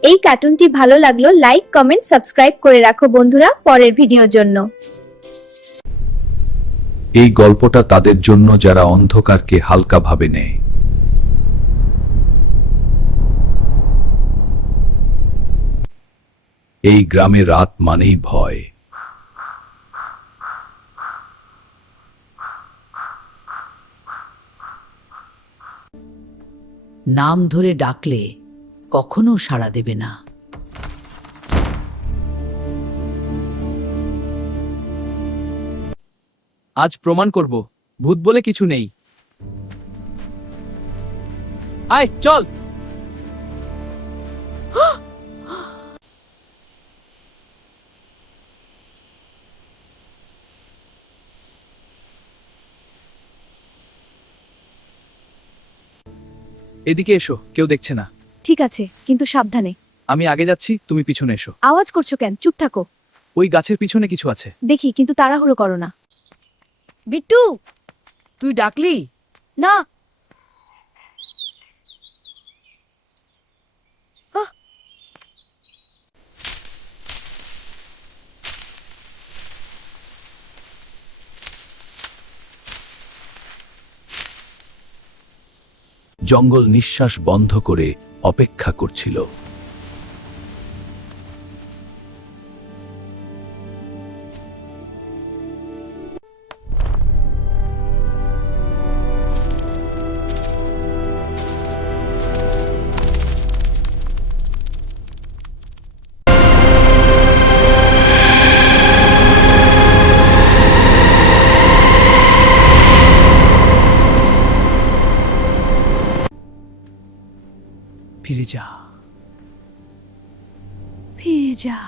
এই কার্টুনটি ভালো লাগলো লাইক কমেন্ট সাবস্ক্রাইব করে রাখো বন্ধুরা পরের ভিডিওর জন্য। এই গল্পটা তাদের জন্য যারা অন্ধকারকে হালকাভাবে নেয়। এই গ্রামে রাত মানেই ভয়। নাম ধরে ডাকলে কখনো সাড়া দেবে না। আজ প্রমাণ করব ভূত বলে কিছু নেই। আয় চল। এদিকে এসো, কেউ দেখছে না। ঠিক আছে, কিন্তু সাবধানে। আমি আগে যাচ্ছি, তুমি পিছনে এসো। আওয়াজ করছো কেন? চুপ থাকো। ওই গাছের পিছনে কিছু আছে। দেখি, কিন্তু তাড়াহুড়ো করো না। বিট্টু, তুই ডাকলি? না। জঙ্গল নিঃশ্বাস বন্ধ করে অপেক্ষা করছিল। ফিরে যা, ফিরে যা।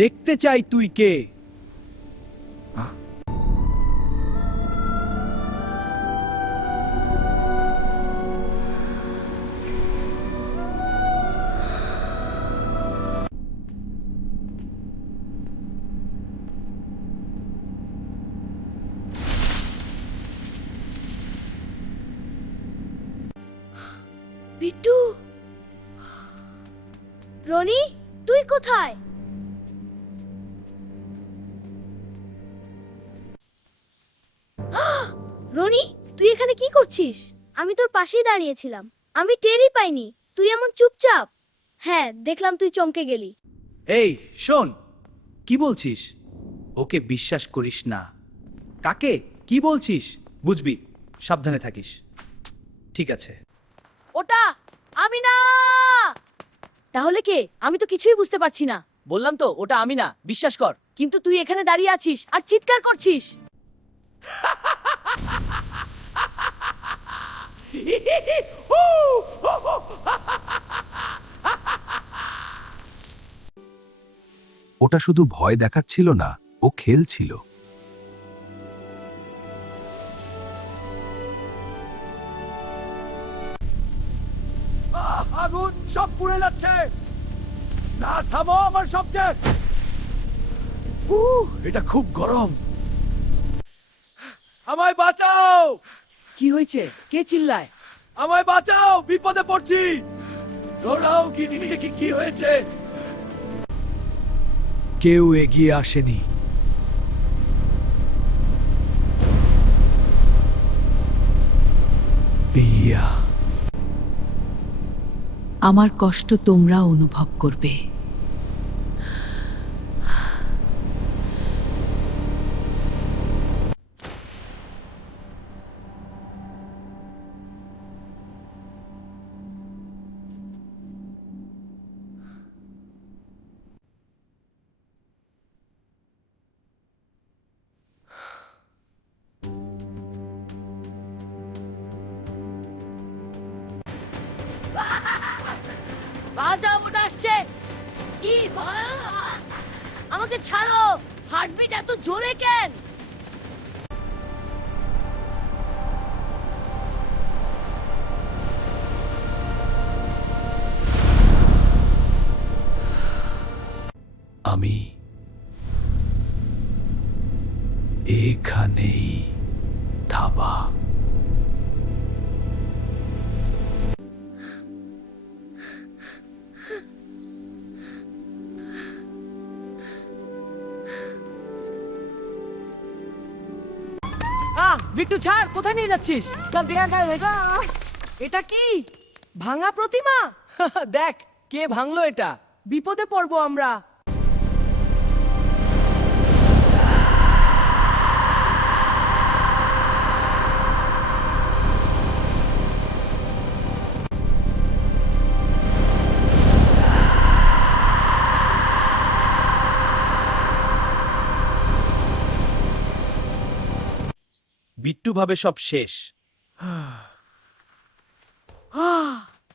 দেখতে চাই তুই কে। বিট্টু, রনি, তুই কোথায়? রনি, তুই এখানে কি করছিস? আমি তোর পাশেই দাঁড়িয়েছিলাম, আমি টেরই পাইনি তুই এমন চুপচাপ। হ্যাঁ, দেখলাম তুই চমকে গেলি। এই শোন, কি বলছিস? ওকে বিশ্বাস করিস না। কাকে কি বলছিস বুঝবি, সাবধানে থাকিস। ঠিক আছে। ওটা আমি না। তাহলে কে? আমি তো কিছুই বুঝতে পারছি না। বললাম তো ওটা আমি না, বিশ্বাস কর। কিন্তু তুই এখানে দাঁড়িয়ে আছিস আর চিৎকার করছিস। ওটা শুধু ভয় দেখাচ্ছিল না, ও খেলছিল। আগুন সব পুড়ে যাচ্ছে। না, থামো আমার শব্দে। এটা খুব গরম। আমায় বাঁচাও। কি হয়েছে? কে চিল্লায়? আমায় বাঁচাও, বিপদে পড়ছি। দৌড়াও। কি হয়েছে? কেউ এগিয়ে আসেনি। পিয়া, আমার কষ্ট তোমরা অনুভব করবে। বাঁচাও, ওটা আসছে। কি ভয়! আমাকে ছাড়ো। হার্টবিট এত জোরে কেন? আমি এখানেই থাবা। বিট্টু ছাড়, কোথায় নিয়ে যাচ্ছিস? এটা কি ভাঙা প্রতিমা? দেখ কে ভাঙলো এটা। বিপদে পড়বো আমরা। বিট্টু ভাবে সব শেষ।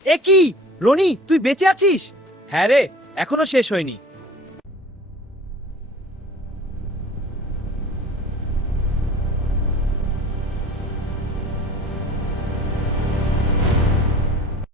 এ কি রনি, তুই বেঁচে আছিস? হ্যাঁ রে, এখনো শেষ হয়নি।